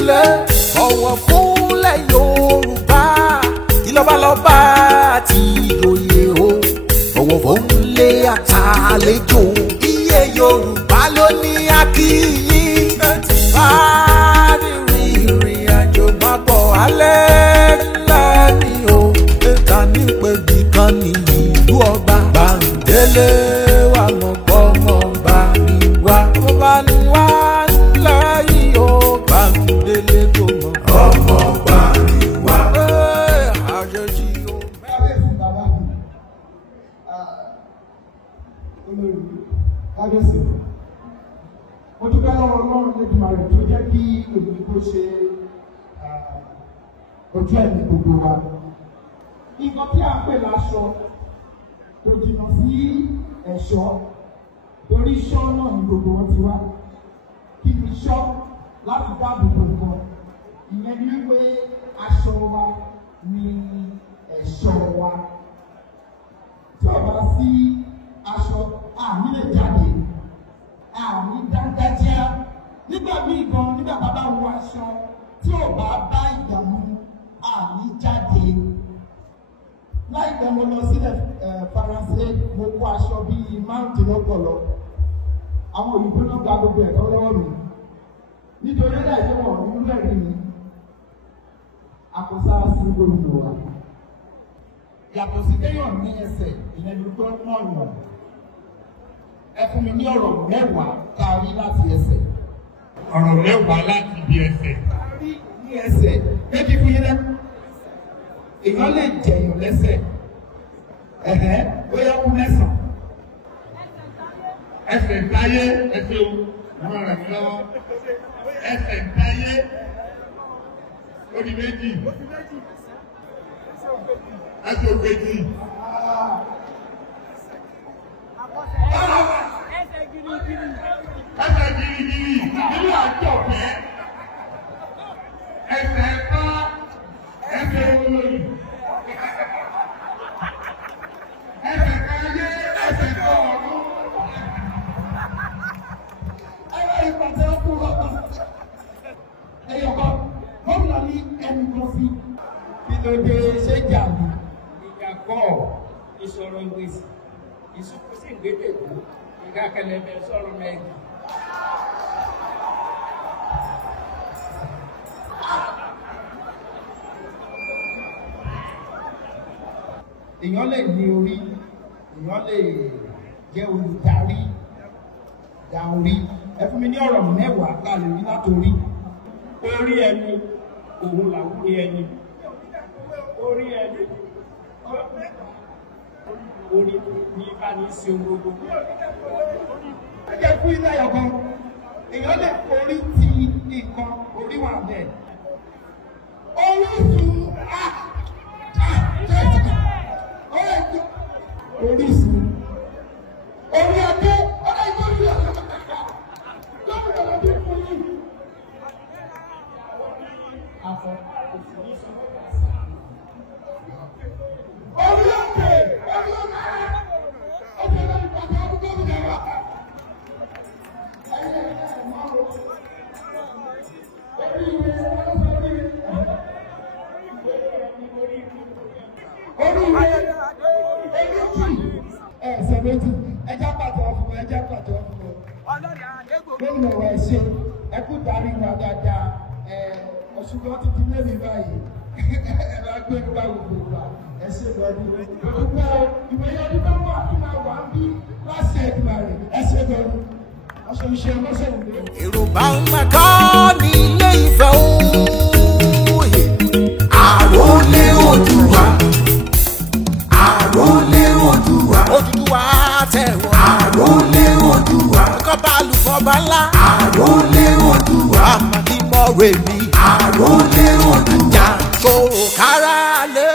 fúnlẹ̀ ọ̀wọ̀ fúnlẹ̀ Yorùbá ìlọ́balọ́ba àti ìjòyè o ọ̀wọ̀ fúnlẹ̀ àtàlejò iye Yorùbá ló ní akíyìn bá rìnrìn àjò má bọ̀ alẹ́ ńlá ni o ẹ̀ka nípẹ̀bí kan ní ìlú ọba Bándélé wà mọ̀ gbọ́mọ̀ bá mi wá bá ní wá ńlá yìí o Bándélé tó mọ̀ ọmọ bá mi wá. Àjèjì o. Kábíyèsí bàbá mi, olórí kábíyèsí o. Mo dúpẹ́ lọ́wọ́ Ọlọ́run Olódùmarè tó jẹ́ kí èmi kó ṣe ojú ẹ̀mí gbogbo wa. Nǹkan tí a ń pè láṣọ kò jìnnà sí ẹ̀ṣọ́ torí iṣọ́ náà ni gbogbo wọn ti wá. Kí ni iṣọ́ láti dáàbò bò nǹkan? Ìyẹn ni wípé aṣọ wa ni ẹ̀ṣọ́ wa. Tí a bá sí aṣọ àmì lè jáde, àmì dáńdájíá. Nígbà míì gan nígbà bàbá wọ aṣọ tí ò bá bá ìdààmú àmì jáde. Láìpẹ́ mo lọ sílẹ̀ Faransé, mo kó aṣọ bíi márùndínlọ́gbọ̀lọ́. Àwọn òyìnbó náà gba gbogbo ẹ̀tọ́ lọ́wọ́ mi. Nítorí láìpẹ́ wọn ò ní lẹ́rìí mi. Àkọsá sí gbogbo wa. Yàtọ̀ sí kéèyàn ní ẹsẹ̀ ìyẹn ló gbọ́ mọ̀ọ̀nà. Ẹ fún mi ní ọ̀rọ̀ mẹ́wàá tá a rí láti ẹsẹ̀. Ọ̀rọ̀ mẹ́wàá láti ibi ẹsẹ̀. Rí ní ẹsẹ̀ méjì fún yín lẹ́nu. Èèyàn lè jẹ̀yàn lẹ́sẹ̀. Ó yẹ kú mẹ́sàn-án. Ẹsẹ̀ táyé ẹsẹ̀ o, wọ́n rẹ̀ mí lọ́wọ́. Ẹsẹ̀ táyé ó di méjì. Ẹsẹ̀ ògbèjì. Ẹsẹ̀ girigiri nínú àjọ ọ̀fẹ́. Ẹsẹ̀ ẹ̀ka ẹsẹ̀ olórí. Ẹsẹ̀ káyé ẹsẹ̀ kọ́ ọ̀run. Ìpàdé ọkùn lọ́kàn. Ẹ̀yọ̀kọ́, gómìnà ní ẹnu kan sí. Kí ló dé ṣé jà ní? Ìjà kọ́ ìṣòro gbèsè, ìsúkú sí ìgbédèkú, ìgbà kẹlẹ̀bẹ̀ sọ̀rọ̀ mẹ́gì. Èèyàn lè ní orí, èèyàn lè jẹ́ olùdarí dá orí. Ẹ fún mi ní ọ̀rọ̀ mẹ́wàá ká lè rí látòrí. Orí ẹni, òun làwúrí ẹni. Orí ẹni, orí ní bá ní sí ohun gbogbo. Ẹ jẹ́ fún ilé ẹ̀yọ̀kan. Èèyàn lè forí ti nǹkan orí wà bẹ́ẹ̀. Orísun orísun orí adé ọ̀dọ́ ìgbọ́sí ọ̀sán lọ́wọ́ ọ̀dọ́ fún yìí. Àfọ̀ orí òkè orí ọ̀nà ọ̀dọ́ ìgbà pàtó ọdún gómìnà wa. Ẹsẹ̀ méjì ẹjẹ́ pàtó ọ̀fun ẹjẹ́ pàtó ọ̀fun. Gómìnà wa ṣe ẹkú darí wa dáadáa. Ọ̀ṣùgbọ́n ti di lẹ́mìí báyìí. Ẹ bá gbé nípa gbogbo wa. Ẹ ṣe lọ́dún. Gbogbo ìwé ọdún tó wà kí máa wà bí láti ẹ̀dùnmá rẹ̀. Ẹ ṣe lọ́dún. Aṣọ iṣẹ́ ọlọ́sẹ̀ òde. Èrò bá ń mẹ́kọ́ ní ilé Ifẹ̀ òye. Àrólé Oodua. Àrólé Oodua. Oodua tẹ̀wọ̀. Àrólé Oodua. Ọkọ̀ bàálù fọba ńlá. Àrólé Oodua. Àmàlí mọ̀wé mi. Àrólé Oodua. Àjàǹkó kára lé.